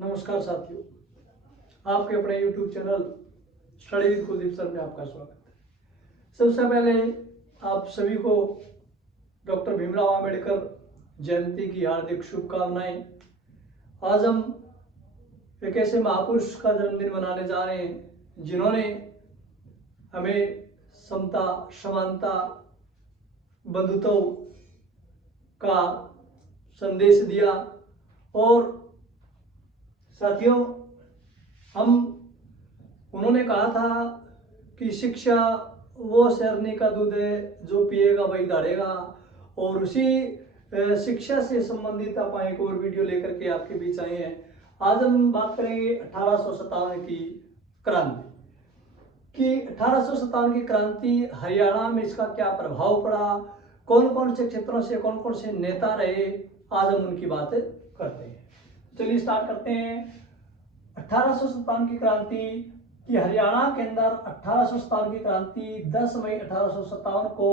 नमस्कार साथियों, आपके अपने YouTube channel study with Kuldeep sir में आपका स्वागत है। सबसे पहले आप सभी को डॉक्टर भीमराव अंबेडकर जयंती की हार्दिक शुभकामनाएं। आज हम एक ऐसे महापुरुष का जन्मदिन मनाने जा रहे हैं जिन्होंने हमें समता, समानता, बंधुत्व का संदेश दिया। और साथियों, उन्होंने कहा था कि शिक्षा वो शेरनी का दूध है जो पिएगा वही दौड़ेगा। और उसी शिक्षा से संबंधित आप एक और वीडियो लेकर के आपके बीच आए हैं। आज हम बात करेंगे 1857 की क्रांति कि 1857 की क्रांति हरियाणा में इसका क्या प्रभाव पड़ा, कौन कौन से क्षेत्रों से कौन कौन से नेता रहे, आज हम उनकी बात करते हैं। चलिए स्टार्ट करते हैं। 1857 की क्रांति कि हरियाणा के अंदर 1857 की क्रांति 10 मई 1857 को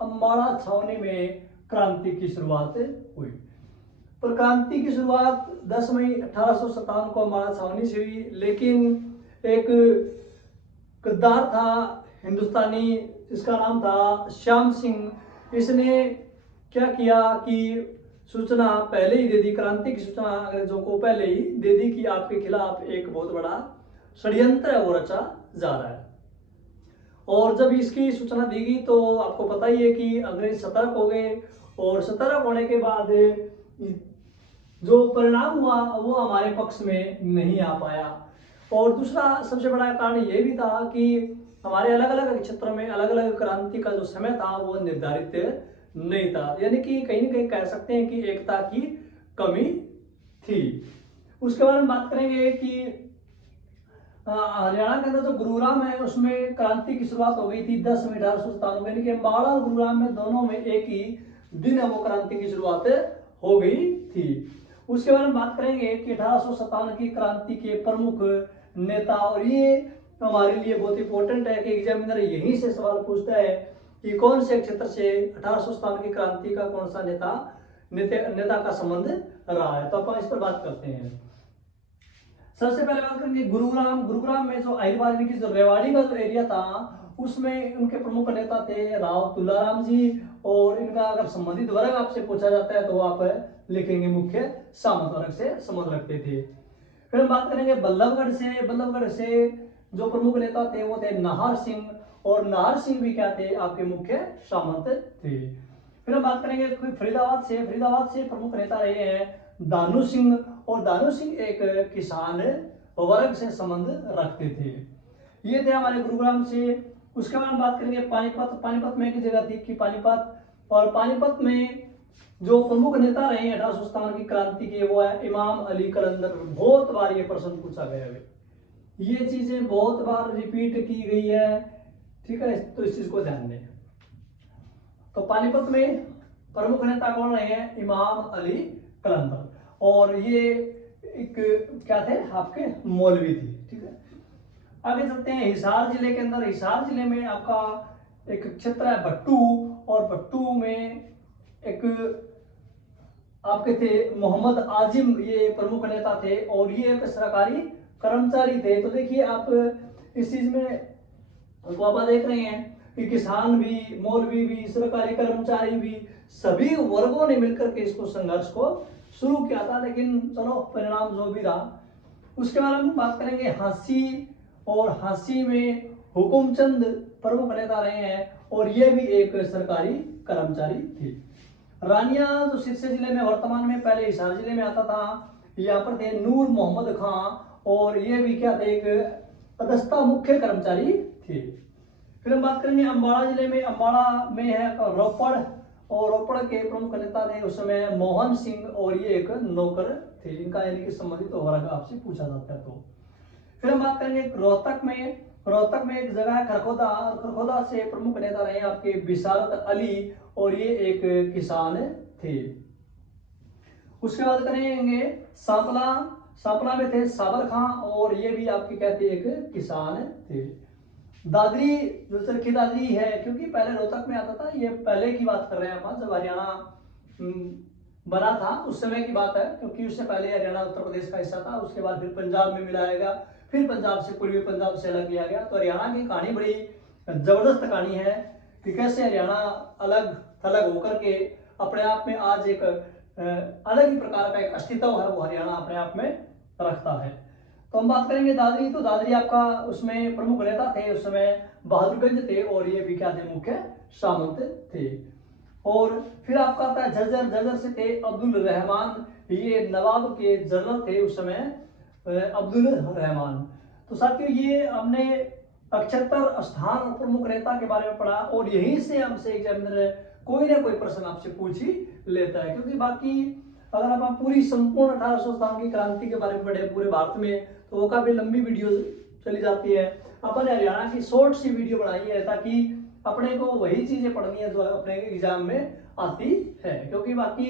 अम्बाड़ा छावनी में क्रांति की शुरुआत हुई। पर क्रांति की शुरुआत 10 मई 1857 को अम्बाड़ा छावनी से हुई, लेकिन एक गद्दार था हिंदुस्तानी जिसका नाम था श्याम सिंह। इसने क्या किया कि सूचना पहले ही दे दी, क्रांति की सूचना अंग्रेजों को पहले ही दे दी कि आपके खिलाफ एक बहुत बड़ा षड्यंत्र है वो रचा जा रहा है। और जब इसकी सूचना दी गई तो आपको पता ही है कि अंग्रेज सतर्क हो गए, और सतर्क होने के बाद जो परिणाम हुआ वो हमारे पक्ष में नहीं आ पाया। और दूसरा सबसे बड़ा कारण ये भी था कि हमारे अलग अलग क्षेत्रों में अलग अलग क्रांति का जो समय था वो निर्धारित नहीं था, यानी कि कहीं ना कहीं कह सकते हैं कि एकता की कमी थी। उसके बाद हम बात करेंगे कि हरियाणा के अंदर जो गुरुग्राम है उसमें क्रांति की शुरुआत हो गई थी 10 मई 1897, यानी कि अम्बाड़ा और गुरुग्राम में दोनों में एक ही दिन वो क्रांति की शुरुआत हो गई थी। उसके बाद हम बात करेंगे कि 1857 की क्रांति के प्रमुख नेता, और ये हमारे लिए बहुत इंपॉर्टेंट है कि एग्जामिनर यहीं से सवाल पूछता है कि कौन से क्षेत्र से 1857 की क्रांति का कौन सा नेता का संबंध रहा है। तो अपन इस पर बात करते हैं। सबसे पहले बात करेंगे गुरुग्राम में जो अहिरवार यानी कि जो रेवाड़ी का जो एरिया था उसमें उनके प्रमुख नेता थे राव तुलाराम जी। और इनका अगर संबंधित वर्ग आपसे पूछा जाता है तो आप लिखेंगे मुख्य सामंत वर्ग से संबंध रखते थे। फिर हम बात करेंगे बल्लभगढ़ से जो प्रमुख नेता थे वो थे नाहर सिंह, और नाहर सिंह भी क्या थे, आपके मुख्य सामंत थे। फिर हम बात करेंगे फरीदाबाद से प्रमुख नेता रहे हैं दानू सिंह, और दानू सिंह एक किसान वर्ग से संबंध रखते थे। ये थे हमारे गुरुग्राम से। उसके बाद हम बात करेंगे पानीपत में एक जगह थी कि पानीपत, और पानीपत में जो प्रमुख नेता रहे 1857 की क्रांति के वो है इमाम अली कलंदर। बहुत बार ये प्रश्न पूछा गया है, ये चीजें बहुत बार रिपीट की गई है, ठीक है, तो इस चीज को ध्यान दें। तो पानीपत में प्रमुख नेता कौन रहे हैं, इमाम अली कलंदर, और ये एक क्या थे, आपके मौलवी थे, ठीक है। आगे चलते हैं हिसार जिले के अंदर। हिसार जिले में आपका एक क्षेत्र है भट्टू, और भट्टू में एक आपके थे मोहम्मद आजिम, ये प्रमुख नेता थे, और ये एक सरकारी कर्मचारी थे। तो देखिए आप इस चीज में आप देख रहे हैं कि किसान भी, मौलवी भी, सरकारी कर्मचारी भी, सभी वर्गों ने मिलकर के इसको संघर्ष को शुरू किया था, लेकिन चलो परिणाम जो भी रहा। उसके बाद हम बात करेंगे हांसी, और हांसी में हुकुमचंद प्रमुख नेता रहे हैं, और ये भी एक सरकारी कर्मचारी थे। रानिया जो सिरसा जिले में वर्तमान में पहले हिसार जिले में आता था, यहाँ पर थे नूर मोहम्मद खां, और ये भी क्या थे, एक पदस्था मुख्य कर्मचारी थे। फिर हम बात करेंगे अम्बाड़ा जिले में। अम्बाड़ा में है रोपड़, और रोपड़ के प्रमुख नेता थे उस समय मोहन सिंह, और ये एक नौकर थे, इनका यानी कि संबंधित वर्ग आपसे पूछा जाता है। तो फिर हम बात करेंगे रोहतक में एक जगह है खरखोदा से प्रमुख नेता रहे आपके बिशारत अली, और ये एक किसान थे। उसके बाद करेंगे सांपला में थे साबर खां, और ये भी आपके कहते एक किसान थे। दादरी जो चरखी दादरी है, क्योंकि पहले रोहतक में आता था, ये पहले की बात कर रहे हैं हम, जब हरियाणा बना था उस समय की बात है, क्योंकि उससे पहले हरियाणा उत्तर प्रदेश का हिस्सा था, उसके बाद फिर पंजाब में मिलाया गया, फिर पंजाब से पूर्वी पंजाब से अलग किया गया। तो हरियाणा की कहानी बड़ी जबरदस्त कहानी है कि कैसे हरियाणा अलग थलग होकर के अपने आप में आज एक अलग ही प्रकार का एक अस्तित्व है वो हरियाणा अपने आप में रखता है। तो हम बात करेंगे दादरी, तो दादरी आपका उसमें प्रमुख नेता थे उस समय बहादुरगंज थे, और ये भी क्या थे, मुख्य सामंत थे। और फिर आपका आता है झज्जर, झज्जर से थे अब्दुल रहमान, ये नवाब के जनरल थे उस समय अब्दुल रहमान। तो साथियों ये हमने 75 स्थान प्रमुख नेता के बारे में पढ़ा, और यहीं से हमसे एग्जामिनर कोई ना कोई प्रश्न आपसे पूछ ही लेता है, क्योंकि बाकी अगर आप पूरी संपूर्ण 1857 की क्रांति के बारे में पढ़े पूरे भारत में तो वो काफी लंबी वीडियो चली जाती है। अपन हरियाणा की शॉर्ट सी वीडियो बनाई है ताकि अपने को वही चीजें पढ़नी है जो अपने एग्जाम में आती है, क्योंकि बाकी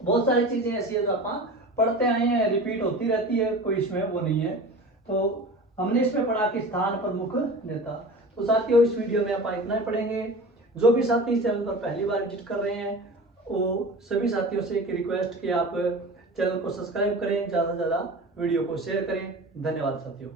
बहुत सारी चीजें ऐसी है जो आप पढ़ते आए हैं, रिपीट होती रहती है, कोई इसमें वो नहीं है। तो हमने इसमें पढ़ा कि स्थान प्रमुख नेता। तो साथियों इस वीडियो में आप इतना ही पढ़ेंगे। जो भी साथी इस चैनल पर पहली बार विजिट कर रहे हैं वो सभी साथियों से एक रिक्वेस्ट कि आप चैनल को सब्सक्राइब करें, ज़्यादा से ज़्यादा वीडियो को शेयर करें। धन्यवाद साथियों।